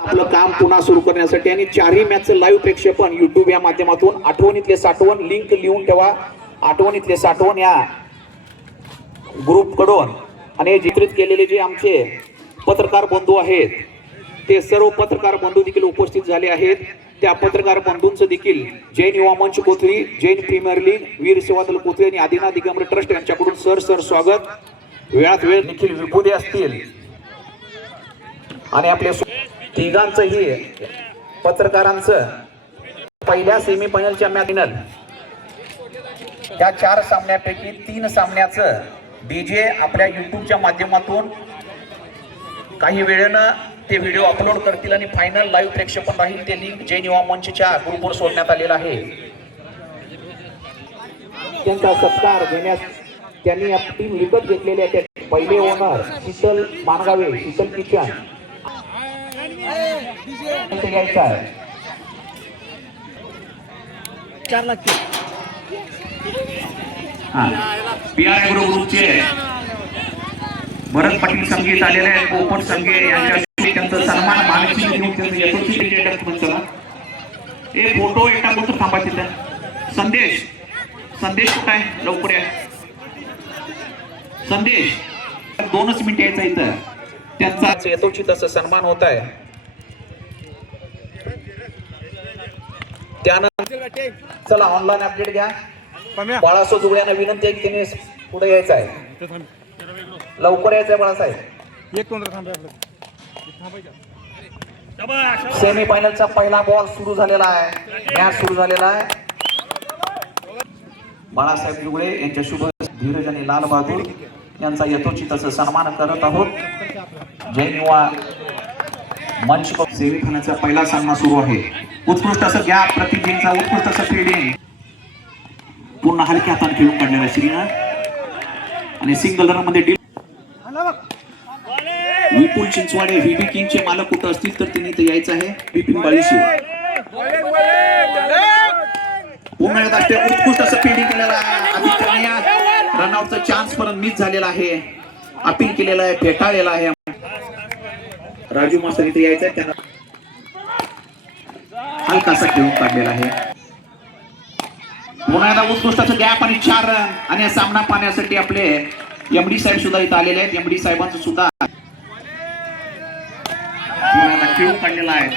आपलं काम पुन्हा सुरू करण्यासाठी आणि चारही मॅचचं लाईव्ह प्रेक्षेपण युट्यूब या माध्यमातून आठवणीतले साठवण लिंक लिहून ठेवा. आठवणीतले साठवण या ग्रुप कडून आणि चित्रित केलेले जे आमचे पत्रकार बंधू आहेत ते सर्व पत्रकार बंधू देखील उपस्थित झाले आहेत. त्या पत्रकार बंधूंचं देखील जैन युवा मंच कोथळी, जैन प्रीमियर लीग, वीर सेवा दल कोथळी आणि आदिनाथ दिगंबर ट्रस्ट यांच्याकडून सर स्वागत. वेळात वेळ देखील विभूदे असतील आणि आपले तिघांचंही पत्रकारांचं पहिल्या सेमीफायनलच्या मॅच त्या 4 सामन्यापैकी 3 सामन्याचं डीजे आपल्या युट्यूबच्या माध्यमातून काही वेळेनं ते व्हिडिओ अपलोड करतील आणि फायनल लाईव्ह प्रेक्षेपण राहील. ते लिंक जैन युवा मंचच्या ग्रुपवर सोडण्यात आलेला आहे. त्यांचा सत्कार घेण्यास त्यांनी टीम विकत घेतलेल्या त्या पहिले ओनर शीतल मानगावे, शीतल किचन यायचा आहे. 4 लाख पीआर ग्रुपचे भरत पाटील संगीत आलेले आहेत. पोपट संगे यांच्या त्यांचा सन्मान मानसिक घेऊन त्यांचं यशस्वी स्टेटस म्हणतात. हे फोटो एका गोष्ट थांबा तिथं. संदेश काय लवकर या. संदेश 2च मिनिट यायचा इथं. त्यांचा यथोचित असं सन्मान होत आहे. त्यानंतर चला ऑनलाईन अपडेट घ्या. बाळासाहेब जुगड्यांना विनंती आहे की त्यांनी पुढे यायचं आहे. लवकर यायचं आहे बाळासाहेब. सेमी फायनलचा पहिला बॉल सुरू झालेला आहे. मॅच सुरू झालेला आहे. बाळासाहेब जुगळे यांच्या शुभ धीरज आणि लाल बहादूर यांचा यथोचित असं सन्मान करत आहोत. जैन युवा मंच सेमी फायनलचा पहिला सामना सुरू आहे. उत्कृष्ट असं गॅप प्रतिजींचा उत्कृष्ट असं फिल्डिंग पूर्ण हलक्या हाताने खेळून काढलेला श्रीना आणि सिंगल रन मध्ये डील. विपुल चिंचवाडे व्हीबी किंगचे मालक कुठं असतील तर त्यांनी इथे यायचं आहे. बिपिन बाळीशी पुन्हा एकदा उत्कृष्ट असं फिल्डिंग केलेलं आहे. रनआउटचा चान्स परत मिस झालेला आहे. अपील केलेला आहे, फेटाळलेला आहे. राजू मास्टर इथे यायचं आहे. त्यांना हलकासा खेळून काढलेला आहे. पुन्हा एकदा उत्कृष्ट असं गॅप आणि 4 रन आणि सामना पाहण्यासाठी आपले एमडी साहेब सुद्धा इथे आलेले आहेत. एमडी साहेबांचं सुद्धा खेळून काढलेला आहे.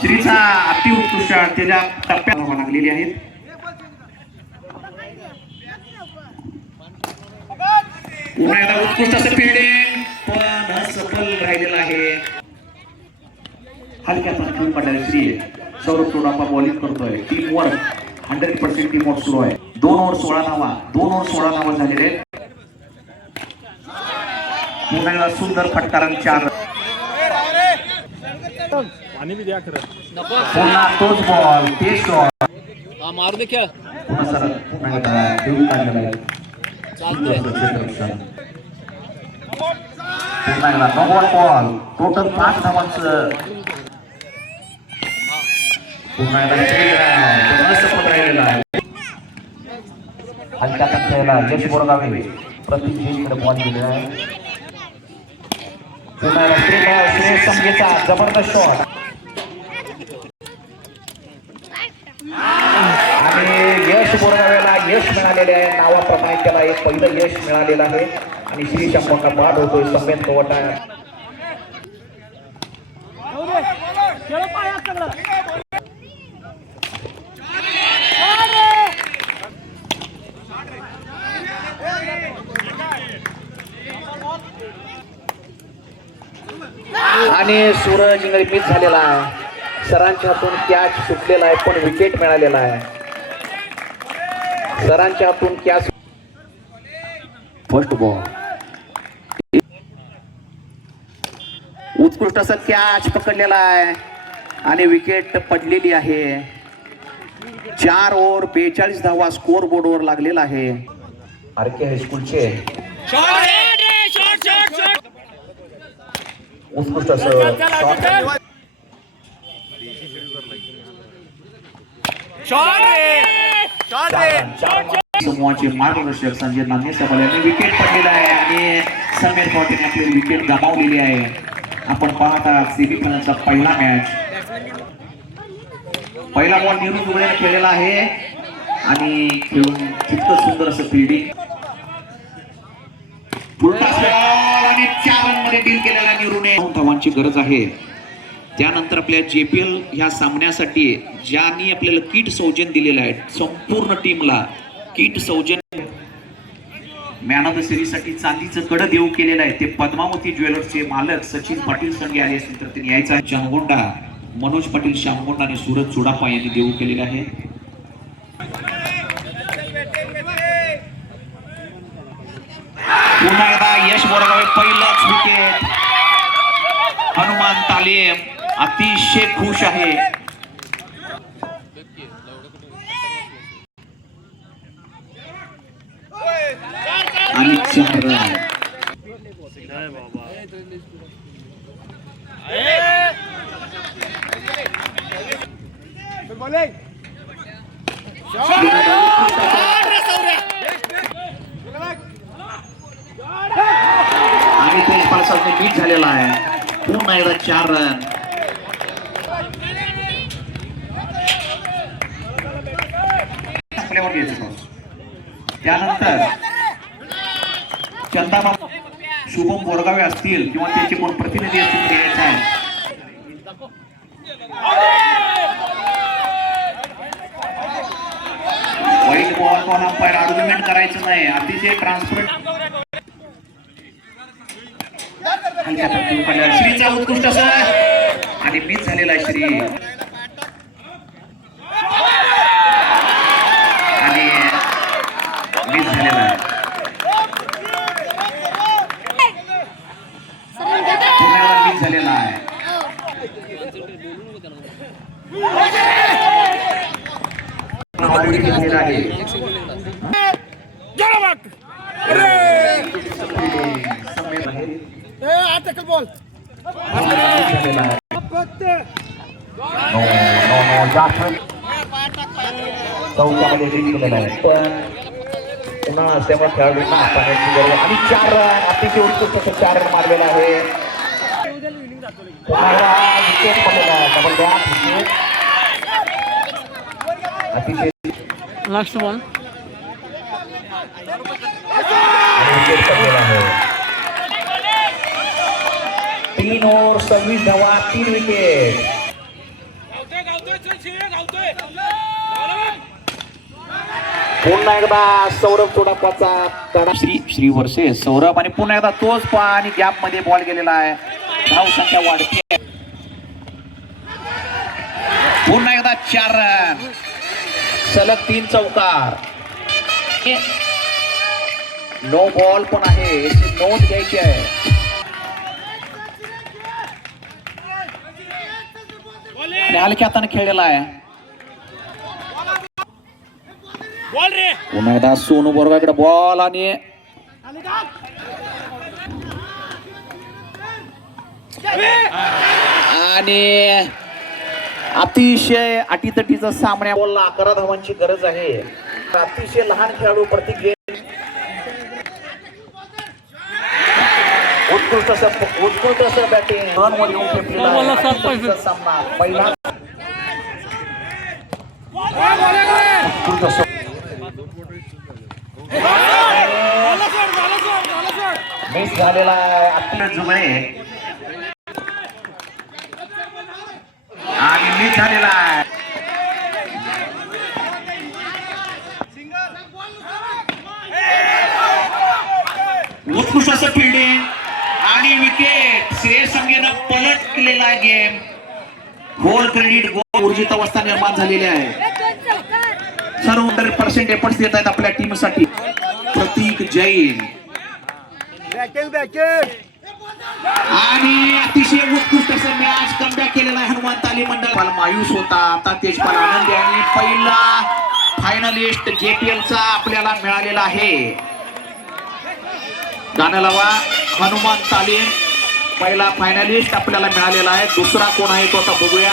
श्रीचा अतिउत्कृष्ट त्याच्या टप्प्यात लागलेली आहेत. पुन्हा एकदा उत्कृष्ट असं फिल्डिंग पण असफल राहिलेला आहे. हलक्या हाताने खेळून काढलेला श्री सौरभ तोडापा बॉलिंग करतोय. टीम वर्क 100% टीम वर्क सुरू आहे. 2 ओव्हर 16 धावा झालेले आहेत. पुन्हा सुंदर फटकारांनी 4 पुन्हा तोच बॉल ते शॉट मारू दे खेळ. पुन्हा सर पुन्हा खेळून काढलेला आहे. पुन्हा एकदा नॉट बॉल टोटल 5 धावांचं. पुन्हा एकदा सफल राहिलेला आहे. हलक्या खेळला यश बोरगावे प्रतिजीकडे बॉल गेलेला आहे. पुन्हा श्रेयस संगेचा जबरदस्त शॉट आणि यश बोरगावेला यश मिळालेले आहे. नावाप्रमाणे त्याला एक पहिलं यश मिळालेलं आहे आणि श्री शंभरला बाद होतोय. संमेत कवटा आणि सूरज इंगळे मिस झालेला आहे. सरांच्या हातून कॅच सुटलेला आहे पण विकेट मिळालेला आहे. सरांच्या हातून कॅच फर्स्ट बॉल उत्कृष्ट असं कॅच पकडलेला आहे आणि विकेट पडलेली आहे. 4 ओव्हर 42 धावा स्कोर बोर्डवर लागलेला आहे. आरके हायस्कूलचे उत्कृष्ट असं शॉट समूहाचे मार्गदर्शक संजय नान्हे साहेब यांनी विकेट पडलेला आहे आणि समीर पाटील आपली विकेट गमावलेली आहे. आपण पाहता सेमीफायनलचा पहिला मॅच, पहिला बॉल नीरू दुबळेने खेळलेला आहे आणि खेळून तितकं सुंदर असं फिल्डिंग, आणि 4 रनमध्ये डील केलेला नीरूने. धावांची गरज आहे. त्यानंतर आपल्या JPL ह्या सामन्यासाठी ज्यांनी आपल्याला किट सौजन्य दिलेलं आहे, संपूर्ण टीमला किट सौजन्य मॅन ऑफ द सिरीज साठी चांदीचं कड देऊ केलेलं आहे. ते पद्मावती ज्वेलर्सचे मालक सचिन पाटील संघे आले असतील तर त्यांनी यायचं आहे. जानगोंडा मनोज पाटील श्यामगोंडा आणि सूरज चुडापा यांनी देऊ केलेलं आहे. पुन्हा एकदा यश बोरगावे पहिलाच विकेट. हनुमान तालीम अतिशय खुश आहे. आणि 4 रन. आणि ते पालसाचे बीट झालेला आहे. पुन्हा एकदा 4 रन. त्यानंतर चंदा शुभम बोरगावे असतील किंवा त्याचे कोण प्रतिनिधी असतील ते यायचं आहे. वाईट बॉल कोण अंपायर आर्ग्युमेंट करायचं नाही. अतिशय ट्रान्सपरंट. श्रीचा उत्कृष्ट असं आणि मिस झालेला श्री आणि मिस झालेला मिस झालेला आहे. चौकामध्ये जिंकलेला आहे पण पुन्हा असल्यामुळे खेळाडूंना पाण्याची गरज आणि 4 रन. अतिशय उत्कृष्ट 4 रन मारलेला आहे. विकेट पडलेला आहे. Double bat wicket. अतिशय लास्ट बॉल विकेट पडलेला आहे. 3 ओव्हर 26 धावा 3 विकेट. पुन्हा एकदा सौरभ चोडापाचा तडा श्री वर्षे सौरभ आणि पुन्हा एकदा तोच पा आणि गॅप मध्ये बॉल गेलेला आहे. धाव संख्या वाढते. पुन्हा एकदा 4 रन. सलग 3 चौकार. नो बॉल पण आहे, नोंद घ्यायची आहे. हलक्या हाताने खेळलेला आहे. पुन्हा एकदा सोनू बोरगाकडे बॉल आणि अतिशय अटीतटीचा सामना. बॉलला 11 धावांची गरज आहे. अतिशय लहान खेळाडू प्रत्येक गेम उत्कृष्ट असं बॅटिंग रनवर येऊन ठेपलेला सामना. पहिला मिस झालेला आपल्या जुबळे आणि मिस झालेला आहे. उत्कृष्ट असं फिल्डिंग आणि विकेट. श्रेयस संघेनं पलट केलेला गेम. गोल क्रेडिट गोल ऊर्जित अवस्था निर्माण झालेली आहे. सर्व 100% एफर्ट्स देत आहेत आपल्या टीमसाठी. प्रतीक जैन आणि अतिशय उत्कृष्ट असं मॅच कमबॅक केलेला आहे. हनुमान तालीम मंडळ मायूस होता. आता तेजपाल आनंद यांनी पहिला फायनलिस्ट JPL चा आपल्याला मिळालेला आहे. गाणं लावा. हनुमान तालीम पहिला फायनलिस्ट आपल्याला मिळालेला आहे. दुसरा कोण आहे तो आता बघूया.